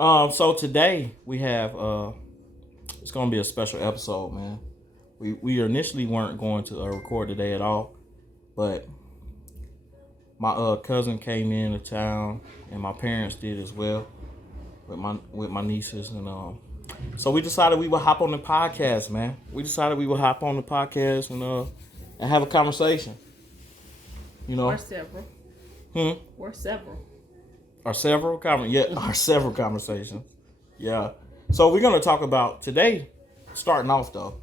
So today we have it's gonna be a special episode, man. We initially weren't going to record today at all, but my cousin came into town and my parents did as well with my nieces, and so we decided we would hop on the podcast, man. We decided we would hop on the podcast and have a conversation. You know, or several. Or several. Our several conversations. Yeah. So we're gonna talk about today. Starting off though,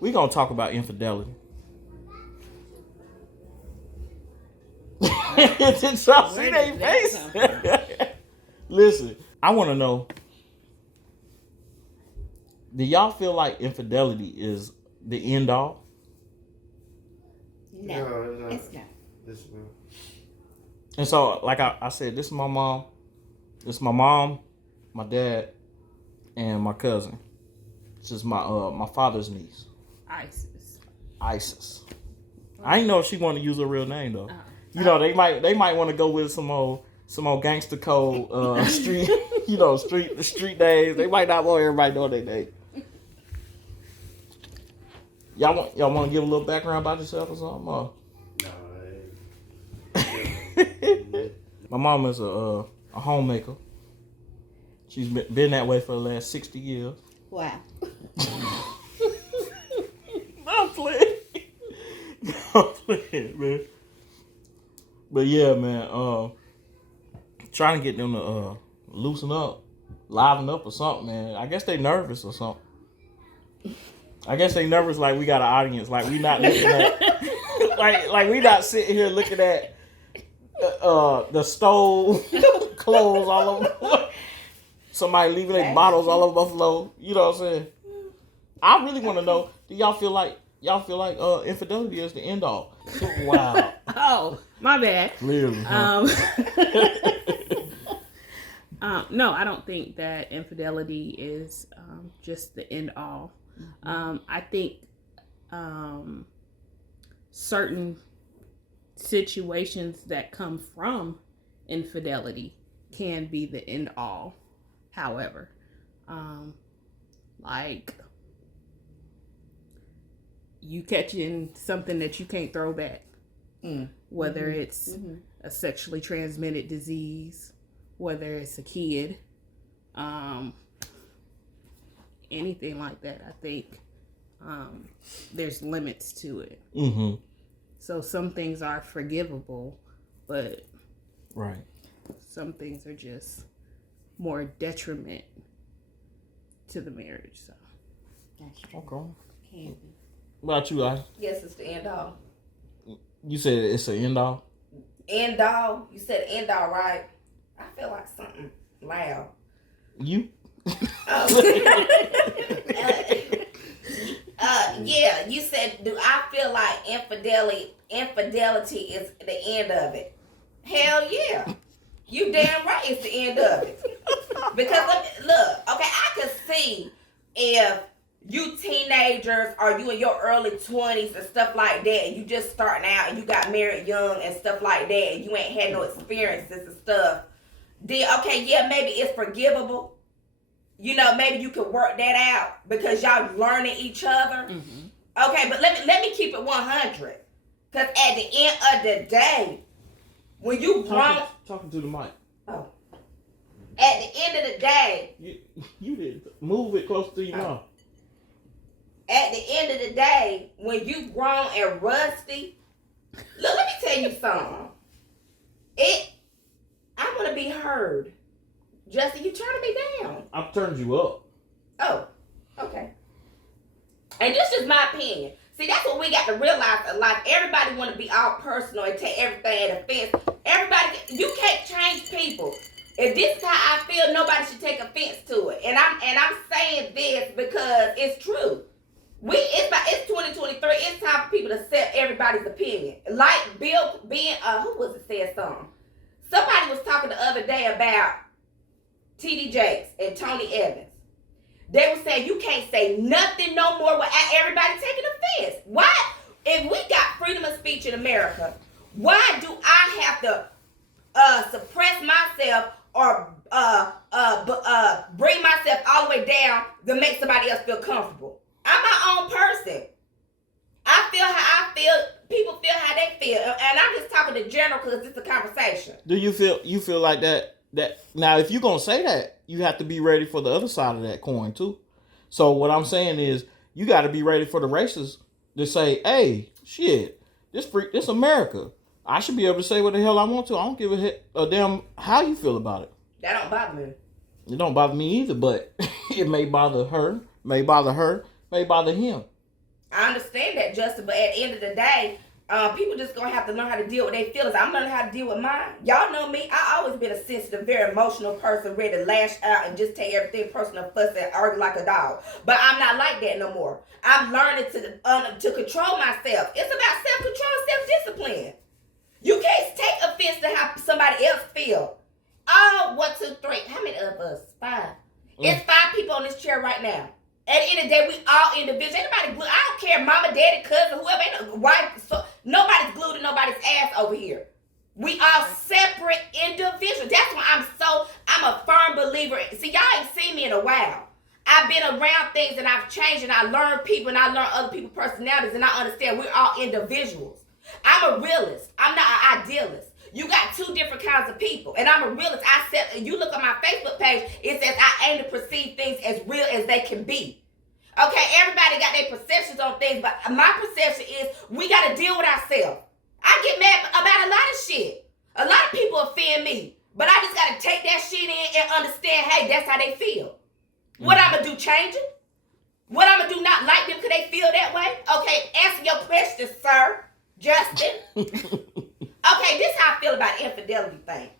we're gonna talk about infidelity. Did y'all see their face? Listen, I want to know. Do y'all feel like infidelity is the end all? No, it's not. And so, like I said, this is my mom. This is my mom, my dad, and my cousin. This is my father's niece. Isis. I didn't know if she wanted to use her real name though. You know, they might want to go with some old gangster code street, the street names. They might not want everybody know their name. Y'all want to give a little background about yourself or something? Or? No. My mom is a homemaker. She's been that way for the last 60 years. Wow. I'm playing. I'm playing, man. But yeah, man. Trying to get them to loosen up, liven up or something, man. I guess they nervous or something. I guess they nervous like we got an audience, like we not looking at, like we not sitting here looking at the stove, clothes all over. Somebody leaving their bottles all over the floor. You know what I'm saying? I really want to know, do y'all feel like infidelity is the end all? Wow. Oh, my bad. Clearly. No, I don't think that infidelity is just the end all. I think certain situations that come from infidelity can be the end all. However, like you catching something that you can't throw back, whether it's a sexually transmitted disease, whether it's a kid, anything like that. I think there's limits to it. Mm-hmm. So some things are forgivable, but right, some things are just more detriment to the marriage. So That's true. okay. Can be. What about you, I? Yes, it's the end all. You said it's an end all? End all? You said end all, right? I feel like something loud. You? Yeah, you said, do I feel like infidelity is the end of it? Hell yeah. You damn right it's the end of it. Because, look, okay, I could see if you teenagers or you in your early 20s and stuff like that, and you just starting out and you got married young and stuff like that, and you ain't had no experiences and stuff, then, okay, yeah, maybe it's forgivable. You know, maybe you could work that out because y'all learning each other. Mm-hmm. Okay, but let me keep it 100. Because at the end of the day, when you talking to the mic. Oh. At the end of the day, you did move it close to your mouth. At the end of the day, when you grown and rusty, look, let me tell you something. I want to be heard. Justin, you turning me down. I've turned you up. Oh, okay. And this is my opinion. See, that's what we got to realize in life. Everybody want to be all personal and take everything at offense. Everybody, you can't change people. If this is how I feel, nobody should take offense to it. And I'm saying this because it's true. It's 2023. It's time for people to accept everybody's opinion. Like who was it said something? Somebody was talking the other day about T.D. Jakes and Tony Evans. They were saying you can't say nothing no more without everybody taking offense. Why? If we got freedom of speech in America, why do I have to suppress myself or bring myself all the way down to make somebody else feel comfortable. I'm my own person. I feel how I feel. People feel how they feel, and I'm just talking in general because it's a conversation. Do you feel like that now? If you're gonna say that, you have to be ready for the other side of that coin too. So what I'm saying is, you got to be ready for the racists to say, "Hey, shit, this America. I should be able to say what the hell I want to. I don't give a damn how you feel about it." That don't bother me. It don't bother me either, but it may bother her, may bother him. I understand that, Justin, but at the end of the day, people just gonna have to learn how to deal with their feelings. I'm learning how to deal with mine. Y'all know me. I always been a sensitive, very emotional person, ready to lash out and just take everything personal, fuss and argue like a dog. But I'm not like that no more. I'm learning to control myself. It's about self-control, self-discipline. You can't take offense to how somebody else feel. Oh, 1, 2, 3. How many of us? 5. It's 5 people on this chair right now. At the end of the day, we all individuals. Anybody glued? I don't care, mama, daddy, cousin, whoever. Ain't no wife. So nobody's glued to nobody's ass over here. We all separate individuals. That's why I'm a firm believer. See, y'all ain't seen me in a while. I've been around things and I've changed and I learned people and I learned other people's personalities and I understand we're all individuals. I'm a realist. I'm not an idealist. You got 2 different kinds of people, and I'm a realist. You look at my Facebook page, it says I aim to perceive things as real as they can be. Okay, everybody got their perceptions on things, but my perception is we got to deal with ourselves. I get mad about a lot of shit. A lot of people offend me, but I just got to take that shit in and understand, hey, that's how they feel. What I'm going to do, change it? What I'm going to do, not like them because they feel that way? Okay, answer your question, sir, Justin. Okay, this is how I feel about the infidelity thing.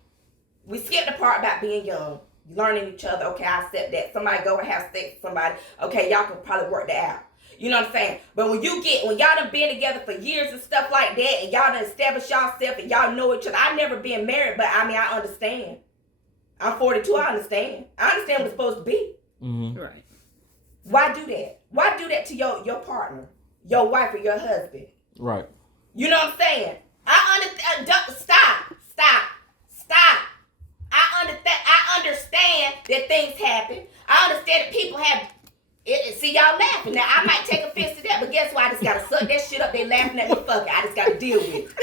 We skipped the part about being young, learning each other. Okay, I accept that. Somebody go and have sex with somebody. Okay, y'all can probably work that out. You know what I'm saying? But when y'all done been together for years and stuff like that, and y'all done established yourself and y'all know each other. I've never been married, but I mean, I understand. I'm 42, I understand. I understand what it's supposed to be. Mm-hmm. Right. Why do that? Why do that to your partner, your wife or your husband? Right. You know what I'm saying? I understand. Stop. I understand that things happen. I understand that people have. See y'all laughing. Now I might take offense to that, but guess what? I just gotta suck that shit up. They laughing at me. Fuck it. I just gotta deal with it.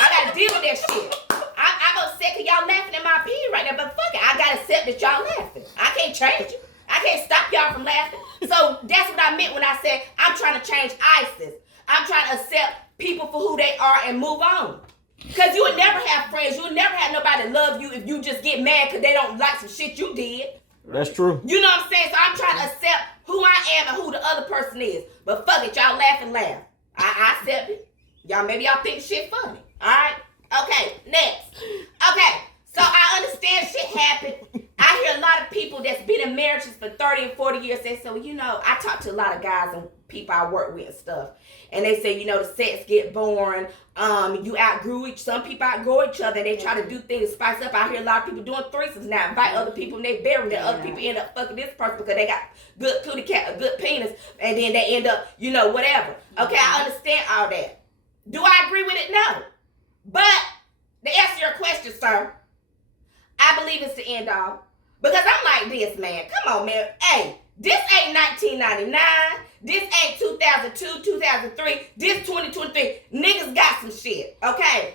I gotta deal with that shit. I'm upset because y'all laughing at my opinion right now, but fuck it. I gotta accept that y'all laughing. I can't change it. I can't stop y'all from laughing. So that's what I meant when I said I'm trying to change ISIS. I'm trying to accept people for who they are and move on. Because you would never have friends. You would never have nobody love you if you just get mad because they don't like some shit you did. That's true. You know what I'm saying? So I'm trying to accept who I am and who the other person is. But fuck it, y'all laugh and laugh. I accept it. Maybe y'all think shit funny. Alright? Okay, next. Okay, so I understand shit happened. I hear a lot of people that's been in marriages for 30 and 40 years. They say, well, I talk to a lot of guys and people I work with and stuff. And they say, the sex get boring. You outgrew some people outgrow each other and they try to do things to spice up. I hear a lot of people doing threesomes now. Invite other people and they bury them. Other people end up fucking this person because they got good cootie cat, a good penis. And then they end up, whatever. Okay, I understand all that. Do I agree with it? No. But to answer your question, sir, I believe it's the end all. Because I'm like this, man. Come on, man. Hey, this ain't 1999. This ain't 2002, 2003. This 2023. Niggas got some shit, okay?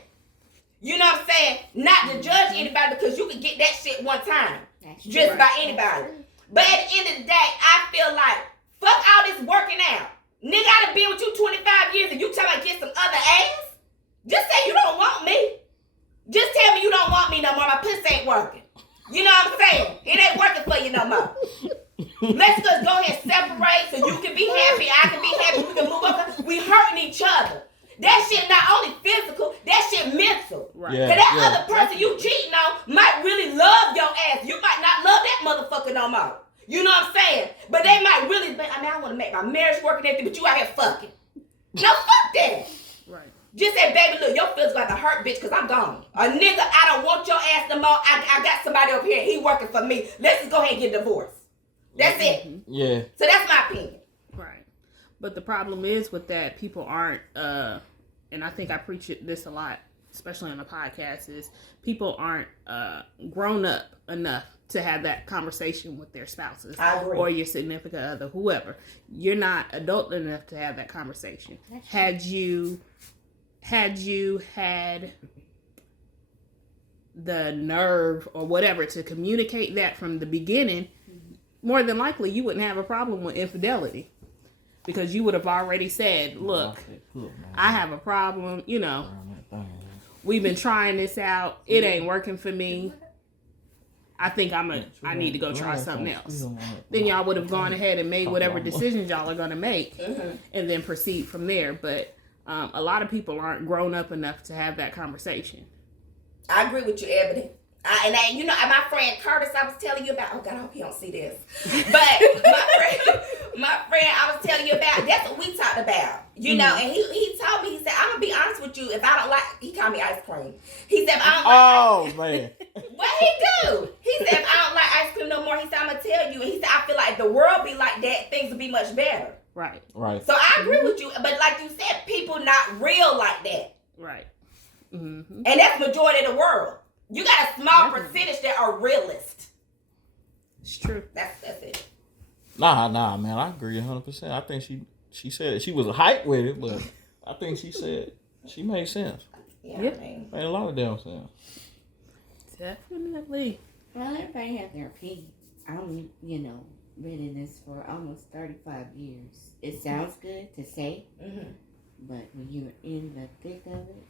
You know what I'm saying? Not to judge anybody because you can get that shit one time. Just by anybody. But at the end of the day, I feel like, fuck all this working out. Nigga, I done been with you 25 years and you tell me I get some other ass? Just say you don't want me. Just tell me you don't want me no more. My pussy ain't working. You know what I'm saying? It ain't working for you no more. Let's just go ahead and separate so you can be happy, I can be happy, we can move on. We hurting each other. That shit not only physical, that shit mental. Right. Yeah, Cause that other person you cheating on might really love your ass. You might not love that motherfucker no more. You know what I'm saying? But they might really be, I want to make my marriage work and everything, but you out here fucking. No, fuck that. Right. Just say, baby, look, your feels like a hurt bitch because I'm gone. A nigga, I don't want your ass no more. I got somebody over here. He working for me. Let's just go ahead and get divorced. That's it. Yeah. So that's my opinion. Right. But the problem is with that, people aren't, and I think I preach this a lot, especially on the podcast, is people aren't grown up enough to have that conversation with their spouses I agree. or your significant other, whoever. You're not adult enough to have that conversation. Had you had the nerve or whatever to communicate that from the beginning, more than likely you wouldn't have a problem with infidelity. Because you would have already said, look, I have a problem, you know, we've been trying this out, it ain't working for me. I think I need to go try something else. Then y'all would have gone ahead and made whatever decisions y'all are going to make and then proceed from there. But a lot of people aren't grown up enough to have that conversation. I agree with you, Ebony. You know, my friend Curtis, I was telling you about. Oh God, I hope he don't see this. But my friend, I was telling you about. That's what we talked about. You know, and he told me. He said, "I'm gonna be honest with you. If I don't like," he called me ice cream. He said, "If I don't like." Man. What he do? He said, "If I don't like ice cream no more," he said, "I'm gonna tell you." And he said, "I feel like if the world be like that, things would be much better." Right. So I agree with you, but like you said, people not real like that. Right. And that's the majority of the world. You got a small percentage that are realists. It's true. That's it. Nah, man. I agree 100%. I think she said she was hype with it, but I think she made sense. Yeah, Yep. I mean, Made a lot of damn sense. Definitely. Well, everybody has their opinion. I'm, been in this for almost 35 years. It sounds good to say, but when you're in the thick of it,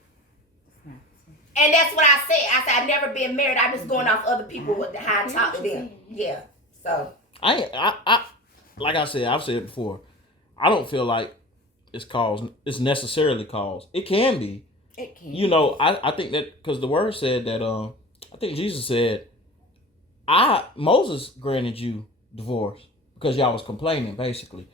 it's not the same. and that's what I said. I said I've never been married. I'm just going off other people with how I talk to them. Yeah. So I like I said, I've said it before. I don't feel like it's necessarily cause. It can be. It can. I think that because the word said that I think Jesus said Moses granted you divorce because y'all was complaining, basically.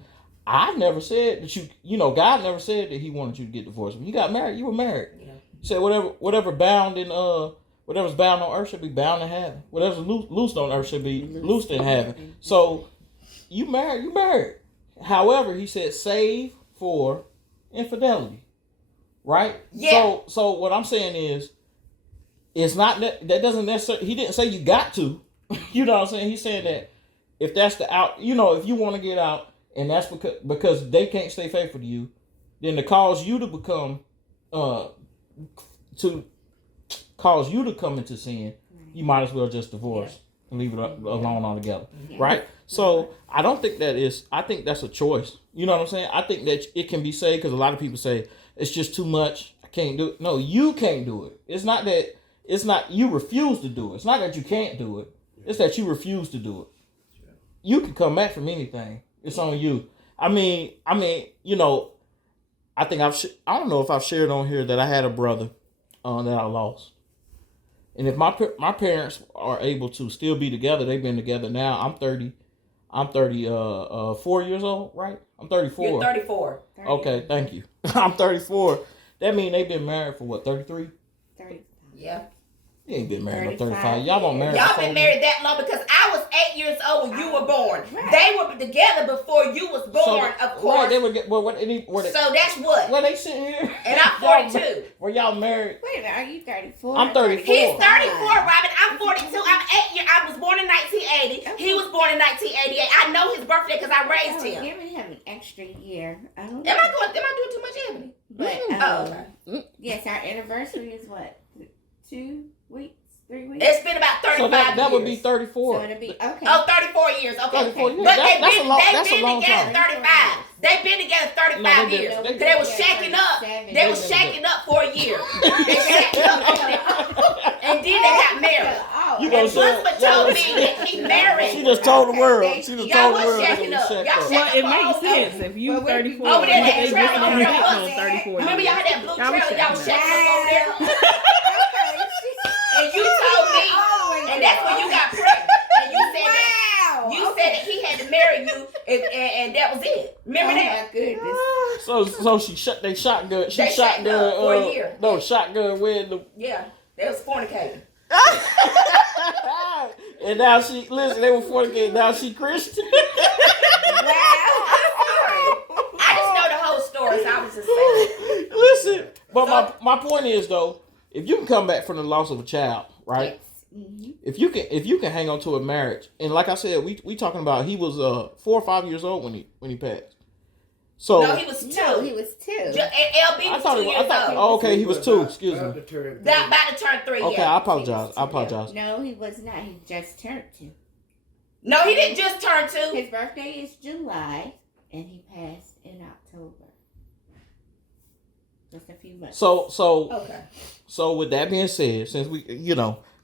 I never said that God never said that he wanted you to get divorced. When you got married, you were married. Yeah. He said whatever's bound on earth should be bound in heaven. Whatever's loosed on earth should be loosed in heaven. So you married. However, he said save for infidelity. Right? Yeah. So what I'm saying is, it's not that doesn't necessarily, he didn't say you got to. You know what I'm saying? He's saying that if that's the out, if you want to get out, and that's because they can't stay faithful to you, then to cause you to become, to cause you to come into sin, you might as well just divorce and leave it alone altogether. Right? So I don't think I think that's a choice. You know what I'm saying? I think that it can be saved because a lot of people say, it's just too much. I can't do it. No, you can't do it. It's not you refuse to do it. It's not that you can't do it. It's that you refuse to do it. You can come back from anything. It's on you. I think I don't know if I've shared on here that I had a brother that I lost. And if my parents are able to still be together, they've been together now. I'm 34 years old, right? I'm 34. You're 34. Okay, thank you. I'm 34. That means they've been married for what, 33? 35. Yeah. You ain't been married for 35. 35. Y'all been married. Y'all been married that long because I was 8 years old when you were born. Right. They were together before you was born, of course. Right, they were what they so that's what. Well, they sitting here. And I'm 42. Were y'all married? Wait a minute, are you 34? I'm 34. He's 34, Robin. I'm 42. I'm 8 years. I was born in 1980. Okay. He was born in 1988. I know his birthday because I raised him. Give me have an extra year. I don't Am I doing too much, Ebony? But okay. yes, our anniversary is what? 2 weeks? 3 weeks? It's been about 35 So that years. would be 34. So it'll be okay. Oh, 34 years. Okay. 34 years. But That's they've a long been together time. 35. They've been together 35 No, they years. been- They was shacking up. They was shacking up for a year. They shacking up. And then they got married. You And gonna say- Busma told me that he married. She just told the world. She just Y'all told the was world. shacking up. Shack Y'all up. shacking Well, it up makes all sense. day. If you Well, 34, over there, they that just trailer over ain't there hitting was- on 34. Remember y'all had that blue Y'all was trailer? Y'all was shacking shacking up over there. And And you told me, and that's when you got pregnant. And you said that. You said that he had to marry you, and that was it. Remember that? Oh my goodness. So they shotgun. She They shotgun shotgun for a year. No, shotgun with the. Yeah, they was fornicating. And now they were fornicating. Now she Christian. I just know the whole story, so I was just saying. Listen, but my point is though, if you can come back from the loss of a child, right? If you can hang on to a marriage, and like I said, we talking about he was 4 or 5 years old when he passed. So no, he was 2. No, he was 2. LB was 2 years old. Oh, okay, he was 2. Excuse me. About to turn 3. Okay, yeah. I apologize. No, he was not. He just turned 2. No, he didn't just turn 2. His birthday is July, and he passed in October. Just a few months. Okay. So with that being said, since we,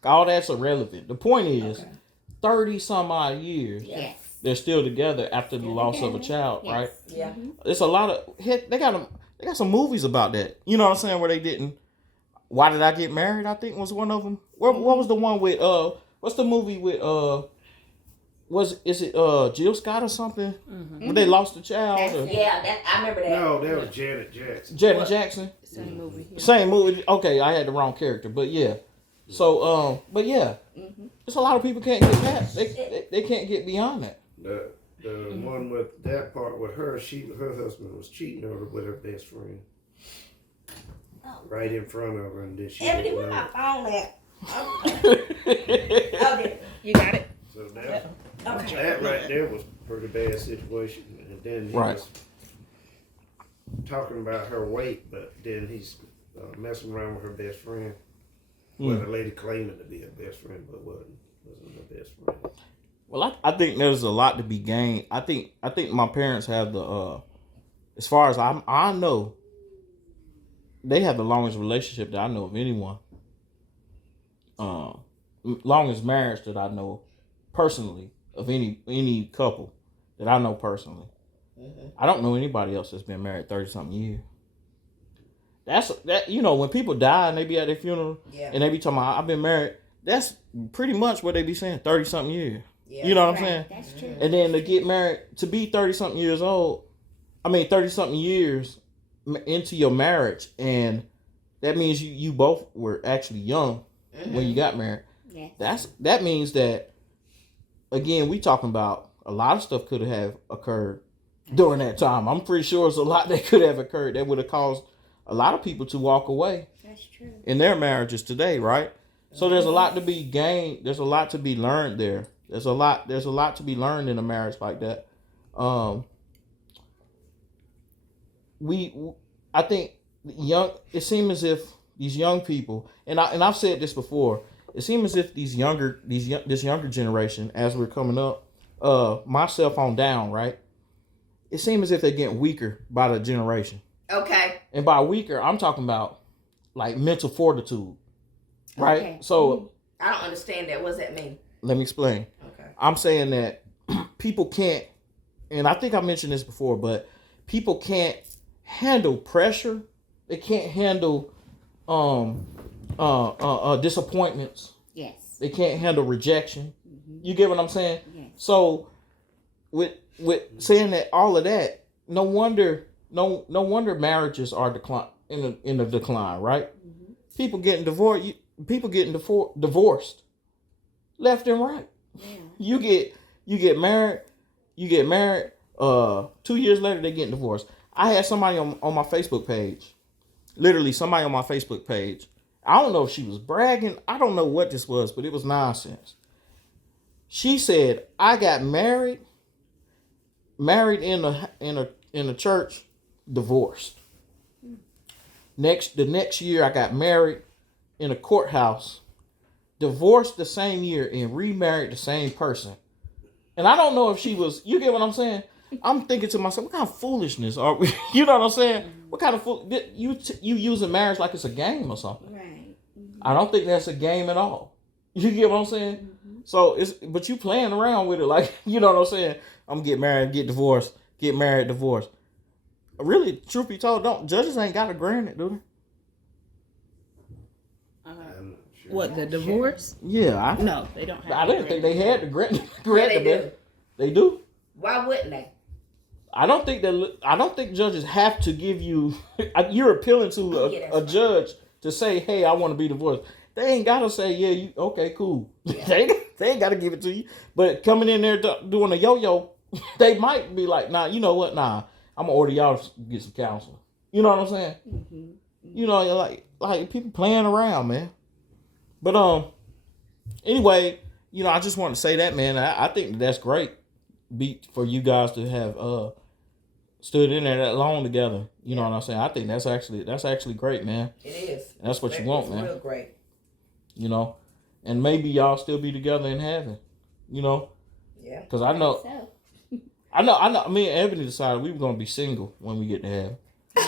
all that's irrelevant. The point is, 30 some odd years, Yes. they're still together after the loss of a child, Yes. right? Yeah. It's a lot of heck. They got some movies about that. You know what I'm saying? Where they didn't. Why Did I Get Married? I think was one of them. What was the one with What's the movie with Is it Jill Scott or something? When they lost the child? Yeah, I remember that. No, that was Janet Jackson. Janet Jackson. Same movie. Yeah. Same movie. Okay, I had the wrong character, but yeah. So but yeah, there's a lot of people can't get past. They can't get beyond that. The one with that part with her, her husband was cheating on her with her best friend. Right in front of her, and then she. Ebony, where my phone at? You got it? So that right there was a pretty bad situation. And then he was talking about her weight, but then he's messing around with her best friend. Well, the lady claiming to be her best friend, but wasn't her best friend. Well, I think there's a lot to be gained. I think my parents have the as far as I know, they have the longest relationship that I know of anyone. Longest marriage that I know personally of any couple that I know personally. I don't know anybody else that's been married 30-something years. When people die and they be at their funeral and they be talking about I've been married, that's pretty much what they be saying, 30-something years. Yeah. You know what I'm saying? That's true. And then to get married, to be 30-something years old, 30-something years into your marriage, and that means you both were actually young when you got married. Yes. That means that, again, we talking about a lot of stuff could have occurred during that time. I'm pretty sure it's a lot that could have occurred that would have caused a lot of people to walk away. That's true. In their marriages today, right? So there's a lot to be gained. There's a lot to be learned there. There's a lot to be learned in a marriage like that. I think it seems as if these young people, and I've said this before, it seems as if this younger generation, as we're coming up, myself on down, right? It seems as if they're getting weaker by the generation. Okay. And by weaker, I'm talking about like mental fortitude, right? Okay. So I don't understand that. What does that mean? let me explain. Okay. I'm saying that people can't, and I think I mentioned this before, but people can't handle pressure. They can't handle disappointments. Yes. They can't handle rejection. Mm-hmm. You get what I'm saying? Yes. So with saying that, all of that, no wonder marriages are in a decline, right? Mm-hmm. People getting divorced left and right. Yeah. You get married. 2 years later, they're getting divorced. I had somebody on my Facebook page, literally somebody on my Facebook page. I don't know if she was bragging. I don't know what this was, but it was nonsense. She said, "I got married in a church, divorced. The next year, I got married in a courthouse, divorced the same year, and remarried the same person." And I don't know if she was, you get what I'm saying? I'm thinking to myself, what kind of foolishness are we? You know what I'm saying? What kind of you using marriage like it's a game or something? Right. Mm-hmm. I don't think that's a game at all. You get what I'm saying? Mm-hmm. So but you playing around with it like, you know what I'm saying? I'm gonna get married, get divorced, get married, divorced. Really, truth be told, judges ain't got to grant it, do they? I'm not sure. What, the divorce? Yeah, No, they don't have I didn't think they had to grant Yeah, they it. do. They do. Why wouldn't they? I don't think judges have to give you. You're appealing to a judge to say, "Hey, I want to be divorced." They ain't gotta say, "Yeah, you okay, cool." Yeah. they ain't gotta give it to you. But coming in there doing a yo-yo, they might be like, "Nah, you know what? Nah, I'm gonna order y'all to get some counseling." You know what I'm saying? Mm-hmm. You know, like people playing around, man. But Anyway, you know, I just want to say that, man. I think that's great. For you guys to have stood in there that long together. You know what I'm saying? I think that's actually great, man. It is. That's what you want, It's man. real great. You know, and maybe y'all still be together in heaven. You know, Yeah. because I know. So, I know. Me and Ebony decided we were gonna be single when we get to heaven.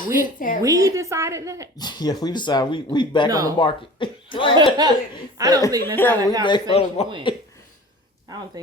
We decided that. Yeah, we decided we back on the No. market. I don't think that's how Yeah, we that back on the conversation market. went. I don't think